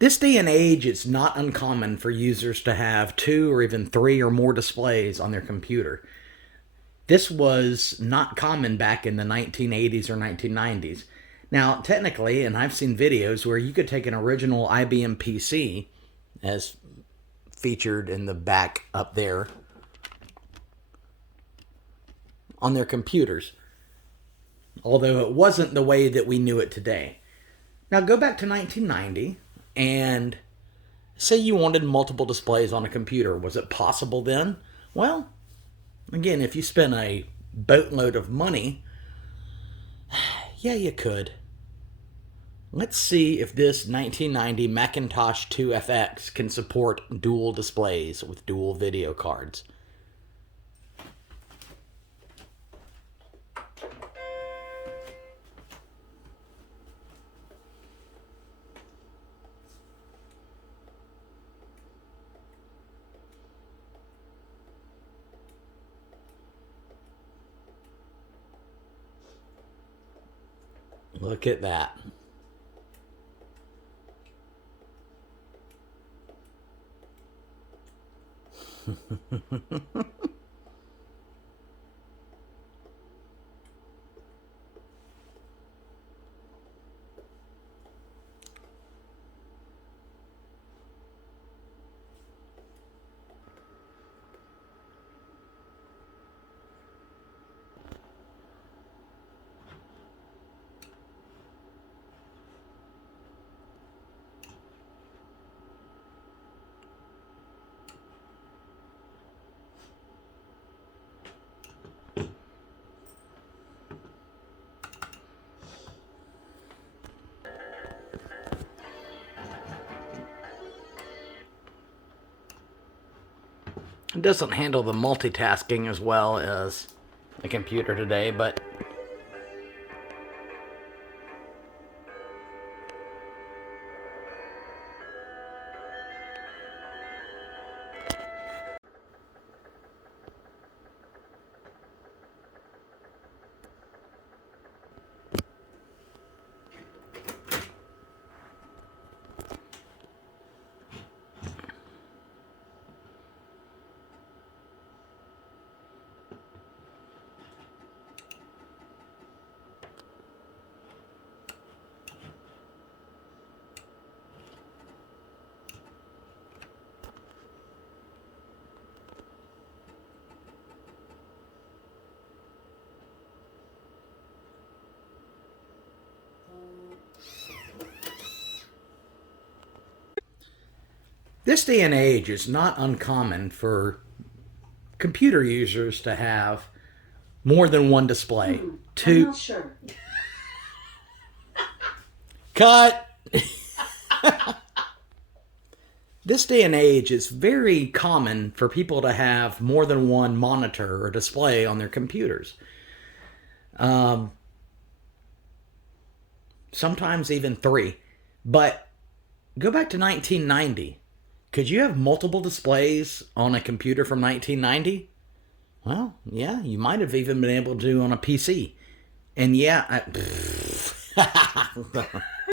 This day and age, it's not uncommon for users to have two or even three or more displays on their computer. This was not common back in the 1980s or 1990s. Now, technically, and I've seen videos where you could take an original IBM PC, as featured in the back up there, on their computers, although it wasn't the way that we knew it today. Now, go back to 1990 and say you wanted multiple displays on a computer. Was it possible then? Well, again, if you spent a boatload of money, yeah, you could. Let's see if this 1990 Macintosh IIfx can support dual displays with dual video cards. Look at that. It doesn't handle the multitasking as well as a computer today, but this day and age is not uncommon for computer users to have more than one display. I'm not sure. Cut! This day and age, it's very common for people to have more than one monitor or display on their computers. Sometimes even three. But go back to 1990. Could you have multiple displays on a computer from 1990? Well, yeah, you might have even been able to on a PC. And yeah,